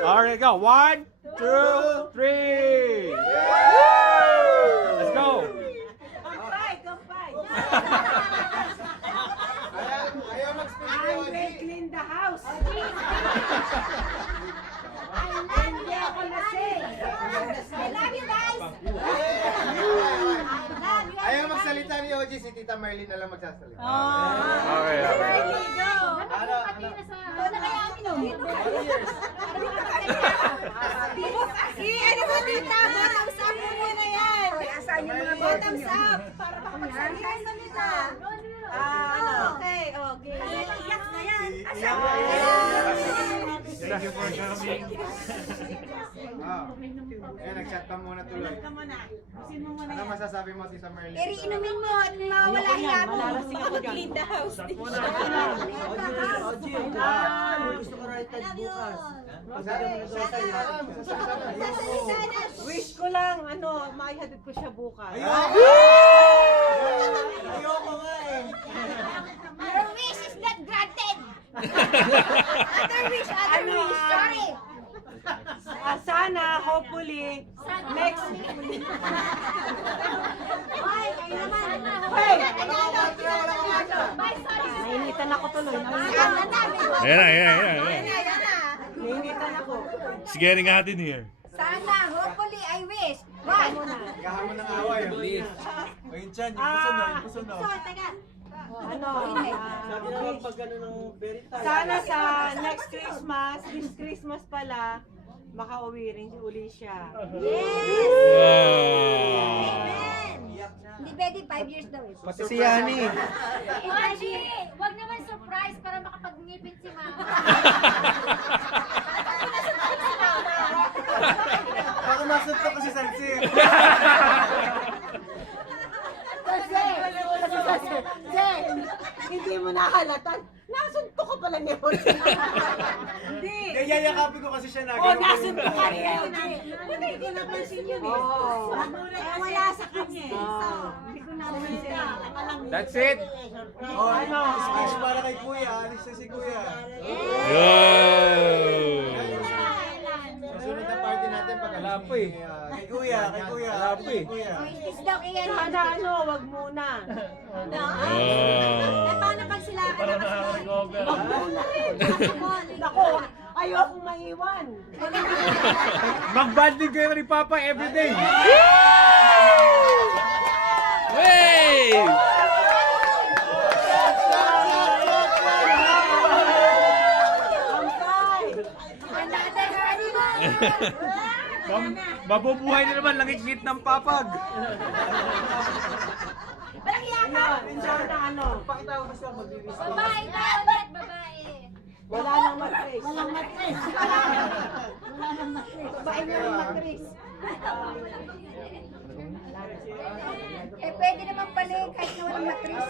Alright, go. 1, 2, 3. Let's go. Kampay! Ayaw mag-speak I'm yung going clean the house. Hindi ako lasing. I love you guys! Ayaw magsalita ni OG, si Tita Marlene na lang magsasalita. Okay. Ano? Ano kaya ang minuhin? Ano ba tita? Bottoms up mo muna yan. Asaan yung mga Bottoms up. Para makapagsalita ang salita. Okay. Iyak na yan. Thank you for coming. Eh, nag-chat ka muna tuloy. Ano masasabi mo, Tita Marlene? Eri, inumin mo at mawala hiya mo. Clean the house. Gusto ko right touch bukas. Wish ko lang, maihatid ko siya bukas. Ayoko nga eh. Your wish is not granted. Other wish. Sorry. Sana, hopefully, next Ay, kayo naman. Hey! Bye, sorry. Nainitan ako tuloy. Ayan. Nainitan ako. It's getting hot in here. Sana, hopefully, I wish. Bye. Gahamon ng away. Ayun Chan, yung puso na, yung puso na. So, teka. Sabi naman pag ano ng very tight. Sana sa next Christmas, this Christmas pala, makauwi rin uli siya. Yes! Wow. Amen! Hindi pwede, 5 years daw eh. Pati si Yani. Oji, wag naman surprise para makapag-ngipin si mama. Baka masuntok ko si Sansir. Hindi mo nahalatan. Nasuntok ka pala ni Oji. Hindi. Yayakapin ko kasi siya na. Oh, nasuntok ka ni Oji. Hindi ko napansin yun eh. Oo. Wala sa kanya eh. Hindi ko napansin. That's it. Oh, ano? Speech para kay Kuya. Alis na si Kuya. Yo! Susunod na party natin pag Wala po eh. Kay Kuya, kay Kuya. Wala po eh. Kuya. Is daw kaya Sana wag muna. Eh, paano pag sila ka Nako, ayoko maiwan. Mag-banding kayo ni Papa everyday. Hey! Another honeymoon! Mabubuhay na naman langit ng papag. Walang yaka! Sana Pakita ko basta mag-release. Babae ka ulit, babae! wala nang matris. Walang matris. Babae na rin matris. Eh, pwede naman pala kahit na walang matris.